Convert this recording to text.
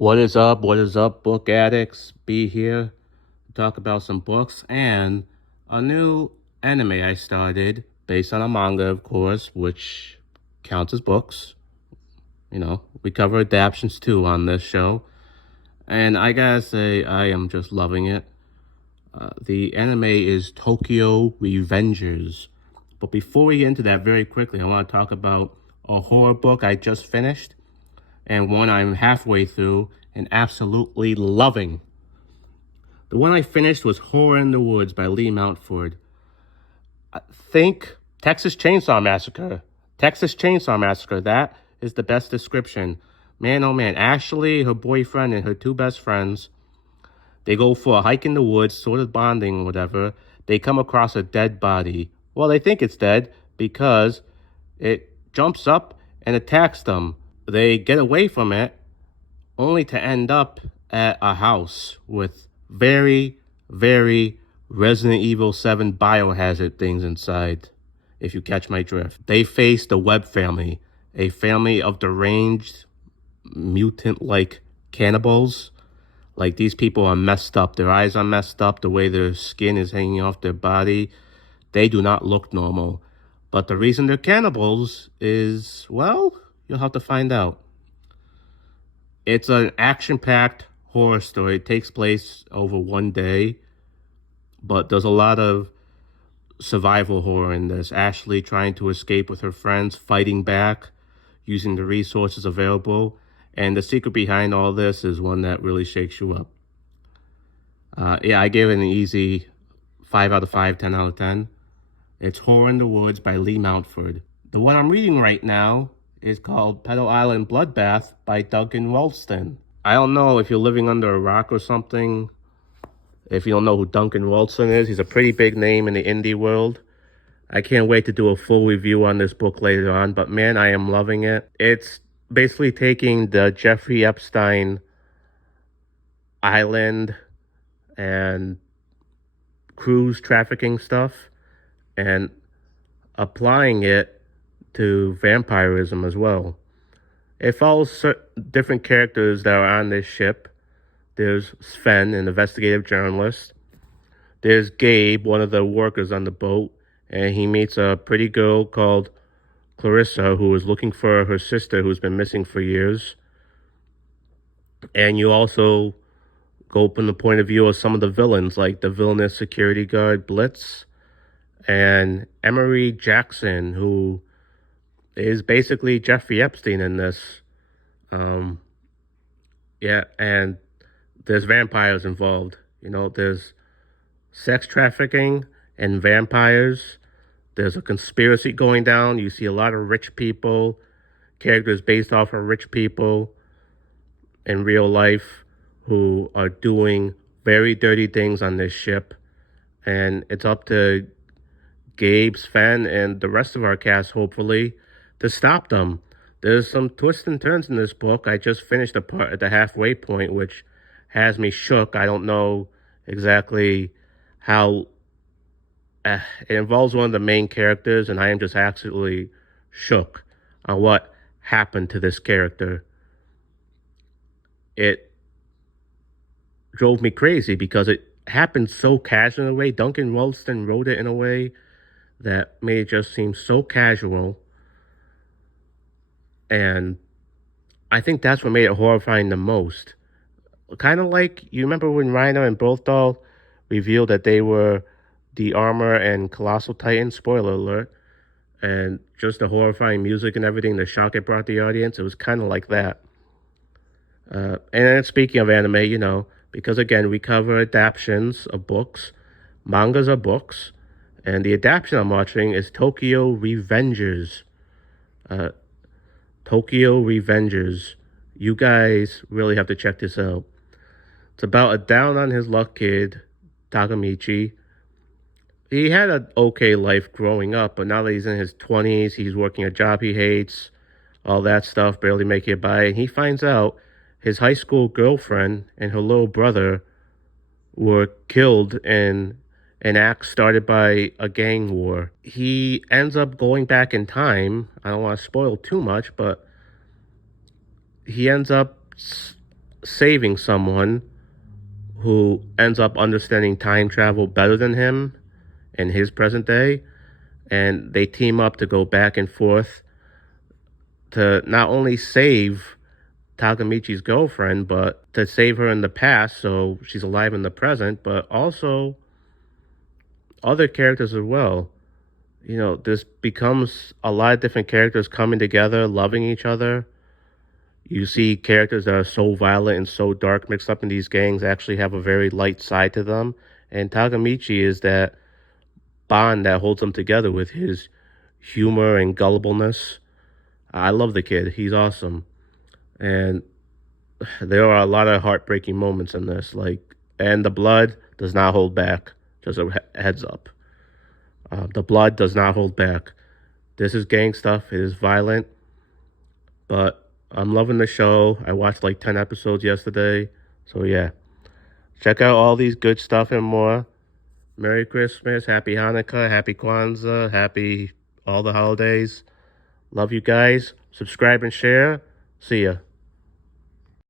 What is up? What is up, book addicts? Be here to talk about some books and a new anime I started based on a manga, of course, which counts as books. We cover adaptations too on this show. And I gotta say, I am just loving it. The anime is Tokyo Revengers. But before we get into that, very quickly, I want to talk about a horror book I just finished and one I'm halfway through and absolutely loving. The one I finished was Horror in the Woods by Lee Mountford. Think Texas Chainsaw Massacre. Texas Chainsaw Massacre. That is the best description. Man, oh man. Ashley, her boyfriend, and her two best friends, they go for a hike in the woods, sort of bonding, whatever. They come across a dead body. Well, they think it's dead because it jumps up and attacks them. They get away from it, only to end up at a house with very, very Resident Evil 7 biohazard things inside, if you catch my drift. They face the Webb family, a family of deranged, mutant-like cannibals. Like, these people are messed up. Their eyes are messed up. The way their skin is hanging off their body. They do not look normal. But the reason they're cannibals is, well, you'll have to find out. It's an action-packed horror story. It takes place over one day. But there's a lot of survival horror in this. Ashley trying to escape with her friends, fighting back, using the resources available. And the secret behind all this is one that really shakes you up. I gave it an easy 5 out of 5, 10 out of 10. It's Horror in the Woods by Lee Mountford. The one I'm reading right now is called Petal Island Bloodbath by Duncan Ralston. I don't know if you're living under a rock or something. If you don't know who Duncan Ralston is, he's a pretty big name in the indie world. I can't wait to do a full review on this book later on, but man, I am loving it. It's basically taking the Jeffrey Epstein island and cruise trafficking stuff and applying it to vampirism as well. It follows different characters that are on this ship. There's Sven, an investigative journalist. There's Gabe, one of the workers on the boat, and he meets a pretty girl called Clarissa, who is looking for her sister who's been missing for years. And you also go from the point of view of some of the villains, like the villainous security guard Blitz and Emery Jackson, who is basically Jeffrey Epstein in this. And there's vampires involved. There's sex trafficking and vampires. There's a conspiracy going down. You see a lot of rich people, characters based off of rich people in real life who are doing very dirty things on this ship. And it's up to Gabe, Sven, and the rest of our cast, hopefully, to stop them. There's some twists and turns in this book. I just finished a part at the halfway point, which has me shook. I don't know exactly how. It involves one of the main characters, and I am just absolutely shook on what happened to this character. It drove me crazy because it happened so casual in a way. Duncan Ralston wrote it in a way that made it just seem so casual. And I think that's what made it horrifying the most. Kind of like, you remember when Reiner and Berthal revealed that they were the Armor and Colossal Titan, spoiler alert, and just the horrifying music and everything, the shock it brought the audience, it was kind of like that. And then speaking of anime, because again, we cover adaptations of books, mangas are books, and the adaptation I'm watching is Tokyo Revengers. Tokyo Revengers. You guys really have to check this out. It's about a down-on-his-luck kid, Takamichi. He had an okay life growing up, but now that he's in his 20s, he's working a job he hates, all that stuff, barely making it by. And he finds out his high school girlfriend and her little brother were killed in an act started by a gang war. He ends up going back in time. I don't want to spoil too much, but he ends up saving someone who ends up understanding time travel better than him in his present day. And they team up to go back and forth to not only save Takamichi's girlfriend, but to save her in the past so she's alive in the present, but also other characters as well. You know, this becomes a lot of different characters coming together, loving each other. You see characters that are so violent and so dark mixed up in these gangs actually have a very light side to them. And Takamichi is that bond that holds them together with his humor and gullibleness. I love the kid. He's awesome. And there are a lot of heartbreaking moments in this. And the blood does not hold back. Just a heads up. The blood does not hold back. This is gang stuff. It is violent. But I'm loving the show. I watched like 10 episodes yesterday. So yeah. Check out all these good stuff and more. Merry Christmas, Happy Hanukkah, Happy Kwanzaa, Happy all the holidays. Love you guys. Subscribe and share. See ya.